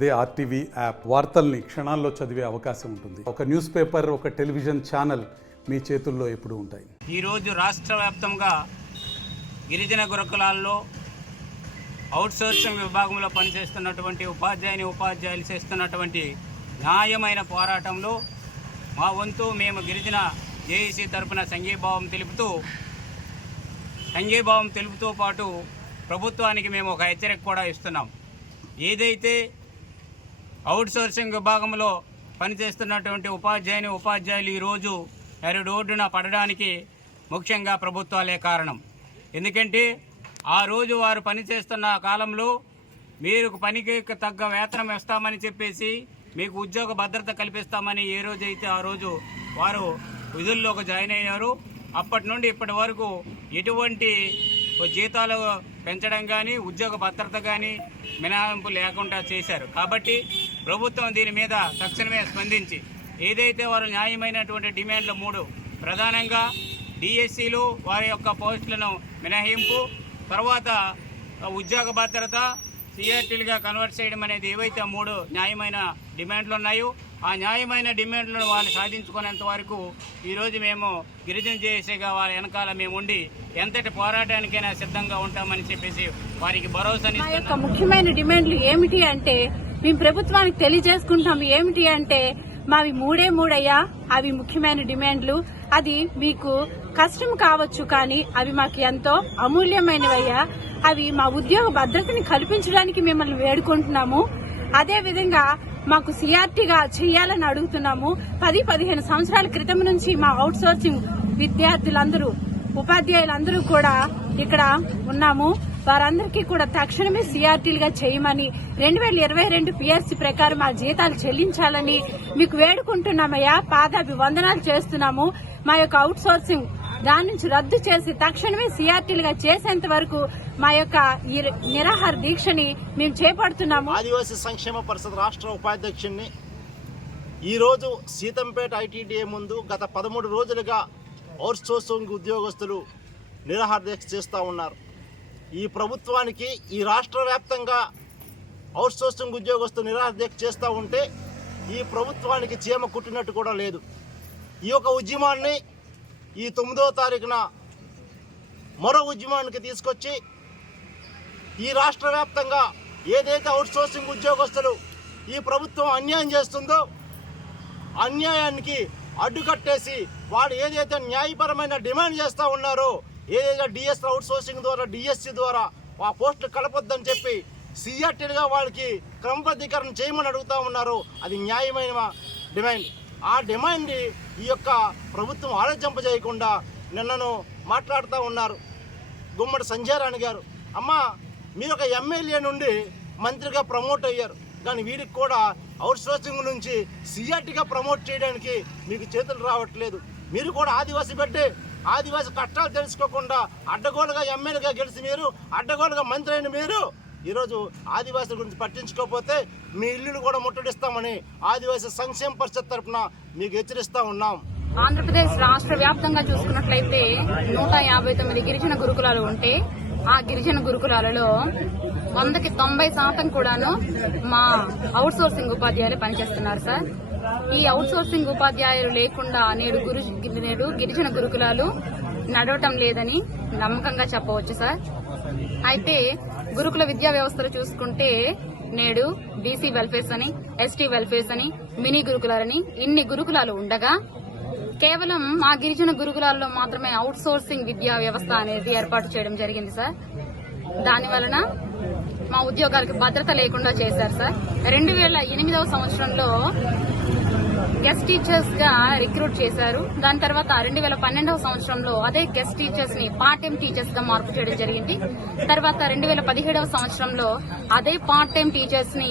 అదే RTV app వార్తల్ని క్షణాల్లో చదివే అవకాశం ఉంటుంది. ఒక న్యూస్ పేపర్, ఒక టెలివిజన్ ఛానల్ మీ చేతుల్లో ఎప్పుడూ ఉంటాయి. ఈరోజు రాష్ట్ర వ్యాప్తంగా గిరిజన గురుకులాల్లో అవుట్సోర్సింగ్ విభాగంలో పనిచేస్తున్నటువంటి ఉపాధ్యాయులు చేస్తున్నటువంటి న్యాయమైన పోరాటంలో మా వంతు మేము గిరిజన జేఏసీ తరఫున సంఘీభావం తెలుపుతూ పాటు ప్రభుత్వానికి మేము ఒక హెచ్చరిక కూడా ఇస్తున్నాం. ఏదైతే అవుట్సోర్సింగ్ విభాగంలో పనిచేస్తున్నటువంటి ఉపాధ్యాయులు ఈరోజు రోడ్డున పడడానికి ముఖ్యంగా ప్రభుత్వాలే కారణం. ఎందుకంటే ఆ రోజు వారు పనిచేస్తున్న కాలంలో మీరు పనికి తగ్గ వేతనం ఇస్తామని చెప్పేసి మీకు ఉద్యోగ భద్రత కల్పిస్తామని ఏ రోజైతే ఆ రోజు వారు విధుల్లోకి జాయిన్ అయ్యారు, అప్పటి నుండి ఇప్పటి వరకు ఎటువంటి జీతాలు పెంచడం కానీ ఉద్యోగ భద్రత కానీ మినహాయింపు లేకుండా చేశారు. కాబట్టి ప్రభుత్వం దీని మీద తక్షణమే స్పందించి ఏదైతే వారు న్యాయమైనటువంటి డిమాండ్లు 3 ప్రధానంగా డిఎస్సీలు వారి యొక్క పోస్టులను మినహాయింపు, తర్వాత ఉద్యోగ భద్రత, సిఆర్టీలుగా కన్వర్ట్ చేయడం అనేది ఏవైతే 3 న్యాయమైన డిమాండ్లు ఉన్నాయో ఆ న్యాయమైన డిమాండ్లను వాళ్ళు సాధించుకునేంత వరకు ఈరోజు మేము గిరిజన జేఏసీగా వారి వెనకాల మేము ఉండి ఎంతటి పోరాటానికైనా సిద్ధంగా ఉంటామని చెప్పేసి వారికి భరోసాని. మా యొక్క ముఖ్యమైన డిమాండ్లు ఏమిటి అంటే మేము ప్రభుత్వానికి తెలియజేసుకుంటాం. ఏమిటి అంటే మావి 3 అయ్యా, అవి ముఖ్యమైన డిమాండ్లు. అది మీకు కష్టం కావచ్చు కానీ అవి మాకు ఎంతో అమూల్యమైనవయ్యా. అవి మా ఉద్యోగ భద్రతని కల్పించడానికి మిమ్మల్ని వేడుకుంటున్నాము. అదే విధంగా మాకు సిఆర్టీగా చేయాలని అడుగుతున్నాము. 10-15 సంవత్సరాల క్రితం నుంచి మా అవుట్సోర్సింగ్ విద్యార్థులందరూ, ఉపాధ్యాయులందరూ కూడా ఇక్కడ ఉన్నాము. వారందరికీ కూడా తక్షణమే సిఆర్టీలుగా చేయమని 2022 పిఆర్సీ ప్రకారం మా జీతాలు చెల్లించాలని మీకు వేడుకుంటున్నామయ్యా. పాదాభివందనాలు చేస్తున్నాము. మా యొక్క అవుట్సోర్సింగ్ దాని నుంచి రద్దు చేసి తక్షణమే సిఆర్టీలుగా చేసేంత వరకు మా యొక్క ఈ నిరాహార దీక్షని మేము చేపడుతున్నాము. ఆదివాసీ సంక్షేమ పరిషత్ రాష్ట్ర ఉపాధ్యక్షుడిని ఈరోజు సీతంపేట ఐటీడీఏ ముందు గత 13 రోజులుగా అవుట్సోర్సింగ్ ఉద్యోగస్తులు నిరాహార దీక్ష చేస్తూ ఉన్నారు. ఈ ప్రభుత్వానికి ఈ రాష్ట్ర వ్యాప్తంగా అవుట్సోర్సింగ్ ఉద్యోగస్తులు నిరాహార దీక్ష చేస్తూ ఉంటే ఈ ప్రభుత్వానికి చీమ కుట్టినట్టు కూడా లేదు. ఈ యొక్క ఉద్యమాన్ని ఈ 9వ తారీఖున మరో ఉద్యమానికి తీసుకొచ్చి ఈ రాష్ట్ర వ్యాప్తంగా ఏదైతే అవుట్సోర్సింగ్ ఉద్యోగస్తులు ఈ ప్రభుత్వం అన్యాయం చేస్తుందో అన్యాయానికి అడ్డుకట్టేసి వాడు ఏదైతే న్యాయపరమైన డిమాండ్ చేస్తూ ఉన్నారో, ఏదైతే డిఎస్ అవుట్సోర్సింగ్ ద్వారా డిఎస్సి ద్వారా ఆ పోస్టులు కలపొద్దని చెప్పి సిఆర్టీలుగా వాళ్ళకి క్రమబద్ధీకరణ చేయమని అడుగుతూ ఉన్నారో అది న్యాయమైన డిమాండ్. ఆ డిమాండ్ ఈ యొక్క ప్రభుత్వం ఆలోచింపజేయకుండా నిన్నను మాట్లాడుతూ ఉన్నారు గుమ్మడి సంజయరాణి గారు. అమ్మ, మీరు ఒక ఎమ్మెల్యే నుండి మంత్రిగా ప్రమోట్ అయ్యారు, కానీ వీడికి కూడా అవుట్సోర్సింగ్ నుంచి సిఆర్టీగా ప్రమోట్ చేయడానికి మీకు చేతులు రావట్లేదు. మీరు కూడా ఆదివాసీ బిడ్డే, ఆదివాసీ కష్టాలు తెలుసుకోకుండా అడ్డగోలుగా ఎమ్మెల్యేగా గెలిచి మీరు అడ్డగోలుగా మంత్రి అయిన మీరు ఈరోజు ఆదివాసుల గురించి పట్టించుకోకపోతే మీ ఇల్లులు కూడా ముట్టడిస్తామని ఆదివాసీ సంక్షేమ పరిషత్ తరఫున మీకు హెచ్చరిస్తా ఉన్నాం. ఆంధ్రప్రదేశ్ రాష్ట్ర వ్యాప్తంగా చూసుకున్నట్లయితే 159 గిరిజన గురుకులాలు ఉంటే ఆ గిరిజన గురుకులాలలో 100కి 90% కూడాను మా అవుట్సోర్సింగ్ ఉపాధ్యాయులు పనిచేస్తున్నారు సార్. ఈ అవుట్సోర్సింగ్ ఉపాధ్యాయులు లేకుండా నేడు గిరిజన గురుకులాలు నడవటం లేదని నమ్మకంగా చెప్పవచ్చు సార్. అయితే గురుకుల విద్యా వ్యవస్థలు చూసుకుంటే నేడు బీసీ వెల్ఫేర్స్ అని, ఎస్టీ వెల్ఫేర్స్ అని, మినీ గురుకులాలని ఇన్ని గురుకులాలు ఉండగా కేవలం మా గిరిజన గురుకులాల్లో మాత్రమే అవుట్సోర్సింగ్ విద్యా వ్యవస్థ అనేది ఏర్పాటు చేయడం జరిగింది సార్. దాని వలన మా ఉద్యోగాలకు భద్రత లేకుండా చేశారు సార్. 2008వ సంవత్సరంలో గెస్ట్ టీచర్స్ గా రిక్రూట్ చేశారు. దాని తర్వాత 2012వ సంవత్సరంలో అదే గెస్ట్ టీచర్స్ ని పార్ట్ టైం టీచర్స్ గా మార్పు చేయడం జరిగింది. తర్వాత 2017వ సంవత్సరంలో అదే పార్ట్ టైం టీచర్స్ ని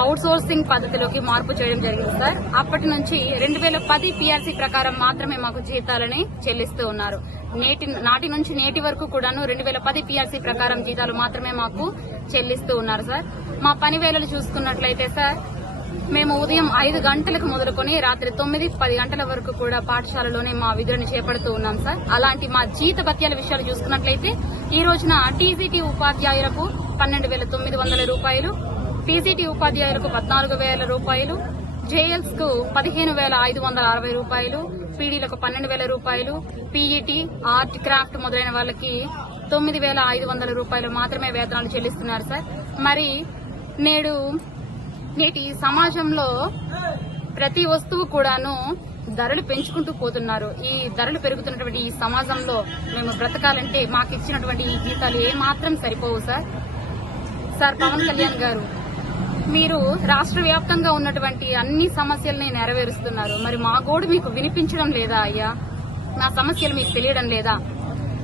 అవుట్సోర్సింగ్ పద్ధతిలోకి మార్పు చేయడం జరిగింది సార్. అప్పటి నుంచి 2010 పిఆర్సీ ప్రకారం మాత్రమే మాకు జీతాలని చెల్లిస్తూ ఉన్నారు. నాటి నుంచి నేటి వరకు కూడాను 2010 పిఆర్సీ ప్రకారం జీతాలు మాత్రమే మాకు చెల్లిస్తూ ఉన్నారు సార్. మా పని వేళలు చూసుకున్నట్లయితే సార్, మేము ఉదయం 5 గంటలకు మొదలుకొని రాత్రి 9-10 గంటల వరకు కూడా పాఠశాలలోనే మా విధులను చేపడుతూ ఉన్నాం సార్. అలాంటి మా జీత భత్యాల విషయాలు చూసుకున్నట్లయితే ఈ రోజున టీజీటీ ఉపాధ్యాయులకు 12,900 రూపాయలు, పీజీటీ ఉపాధ్యాయులకు 14,000 రూపాయలు, జేఎల్స్ కు 15,560 రూపాయలు, పీడీలకు 12,000 రూపాయలు, పీఈటీ, ఆర్ట్, క్రాఫ్ట్ మొదలైన వాళ్ళకి 9,500 రూపాయలు మాత్రమే వేతనాలు చెల్లిస్తున్నారు సార్. మరి నేటి సమాజంలో ప్రతి వస్తువు కూడాను ధరలు పెంచుకుంటూ పోతున్నారు. ఈ ధరలు పెరుగుతున్నటువంటి ఈ సమాజంలో మేము బ్రతకాలంటే మాకు ఇచ్చినటువంటి ఈ జీతాలు ఏమాత్రం సరిపోవు సార్. పవన్ కళ్యాణ్ గారు, మీరు రాష్ట్ర వ్యాప్తంగా ఉన్నటువంటి అన్ని సమస్యల్ని నెరవేరుస్తున్నారు. మరి మా గోడు మీకు వినిపించడం లేదా అయ్యా? నా సమస్యలు మీకు తెలియడం లేదా?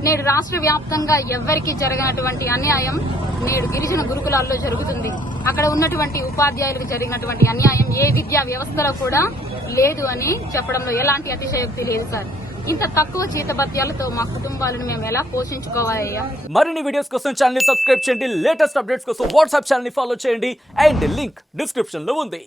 నేడు రాష్ట్ర వ్యాప్తంగా ఎవ్వరికీ జరగనటువంటి అన్యాయం నేడు గిరిజన గురుకులాల్లో జరుగుతుంది. అక్కడ ఉన్నటువంటి ఉపాధ్యాయులకు జరిగినటువంటి అన్యాయం ఏ విద్యా వ్యవస్థలో కూడా లేదు అని చెప్పడంలో ఎలాంటి అతిశయోక్తి లేదు సార్. ఇంత తక్కువ జీతభత్యాలతో మా కుటుంబాలను మేము ఎలా పోషించుకోవాలయ్యా? మరిన్ని వీడియోస్ కోసం ఛానల్ ని సబ్స్క్రైబ్ చేయండి, లేటెస్ట్ అప్డేట్స్ కోసం వాట్సాప్ ఛానల్ ని ఫాలో చేయండి అండ్ లింక్ డిస్క్రిప్షన్ లో ఉంది.